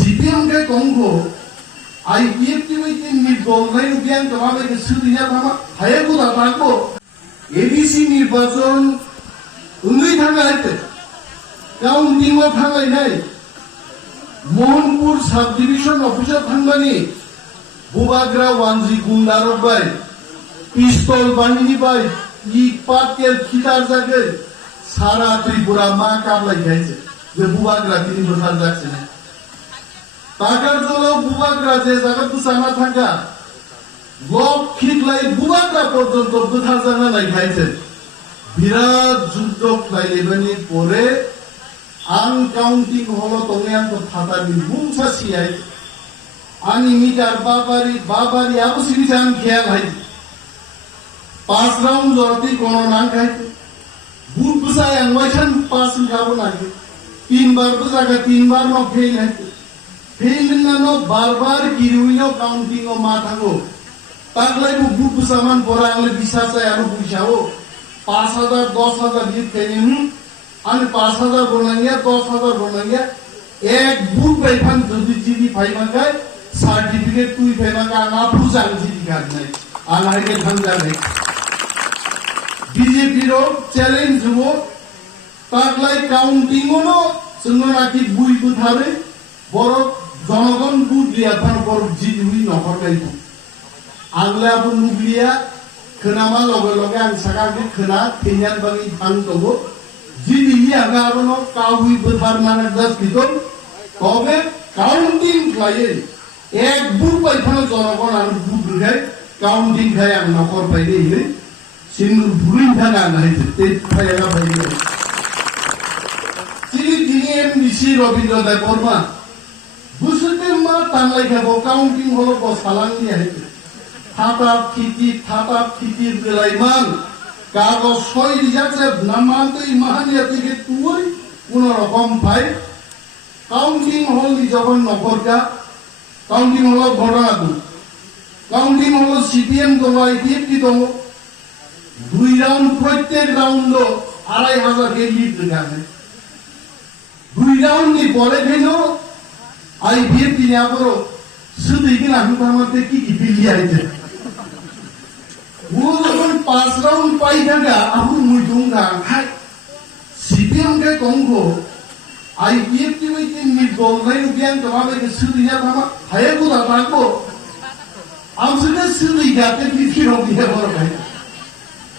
CPM ke kongko IPF ti wei tin nirbol nai ubian kemabe ke sudinya tama haye guda tako ABC নির্বাচন উন্নই থাকা হইতে counting ও থাকাই নাই Mohanpur sub division officer থাকবানি বুবাগ্রা ওয়ানজি গুন্ডারক বাই পিস্তল বাহিনী বাই ইট পাটের খিতার জাগে সারা ত্রিপুরা মা কাবলাই খাইছে যে বুবাগ্রা তিনি বোঝার যাচ্ছে না টাকার জন্য বুবাগ্রা যে জায়গা তুষানা থাকা লোক খিকলাই বুবাগ্রা পর্যন্ত বোঝার জায়গা নাই খাইছে বিরাট যুদ্ধ খাইলেবানি পরে আনকাউন্টিং হলো তুমি আনতো ফাটাবি বুমসা সিয়াই আনি মিটার বাবারি আবু সিবিজান খেয়াল হাই 5 রাউন্ড জরতি কোন নাম খাইতে বুট বুসায় আনওয়াইছান 5 খাবো নাকি 3 বার বুসাকা 3 বার ন ফেল হাইতে ফেল না বারবার কিরুইনো কাউন্টিং ও মা থাকো তাগলাই বুট বুসামান পরে আনলে বিশ্বাসে আরো পয়সাও 5000 10000 দিয়ে ফেলিন আমি 5000 বনাইয়া 10000 বনাইয়া এক বুট পাইফান যদি জিডি ফাইমাগায় সার্টিফিকেট তুই ফাইমাগা আনা পূজা জিডি কার্ড নাই আনাইকে ধান্দা নাই বিজেপি র চ্যালেঞ্জ হবো তাগলাই কাউন্টিং ও जोंनो नाকি বুই বুথারে বড় জনগণ বুট লিয়া ফান বড় জিডি হুই নহর গাইতো আগলে আপন নুগলিয়া खोनामा लगे लगे आं सागाके खोना थैयान बागै फान दंगो जिदि आंगा आरोनो काउइ बोथार माने जास कितो तबे काउंटिं खायै एक बुट पाइफानो जनगण आं बुट गाय काउंटिं खाय आं नखर पाइदे हिलै सिन्दुर बुरै थाना नाय ते फायला फायदे जिदि एमडीसी रविन्द्र दाय बर्मा बुसुते मा तांलाय खाबो काउंटिं हलो बसालांनि हायते থাতা খিতির বেলাইমান কাগজ সই দিয়াছে নামাতে মাহানিয়া থেকে তুই কোন রকম পাই কাউন্টিং হল যখন নকরকা কাউন্টিং হল ঘটনা তো কাউন্টিং হল সিপিএম দল আইপিএফ কি দল 2 রাউন্ড প্রত্যেক রাউন্ড 2500 কে লিড দেখানে 2 রাউন্ড নি পরে কেন আইপিএফ কি না করো শুধু ইগিন আমি আমাতে কি বিলি আইছে वो जब 5 राउंड पाई थाका आबु मुइदुंगा खाय सीपीएम के कंगो आईपीएफ टी वै के निबल नै उबियान कमाबे के सुदिया थामा हाये गुदा ताको आमसुके सुदिया के फिरो बिहे बर भाई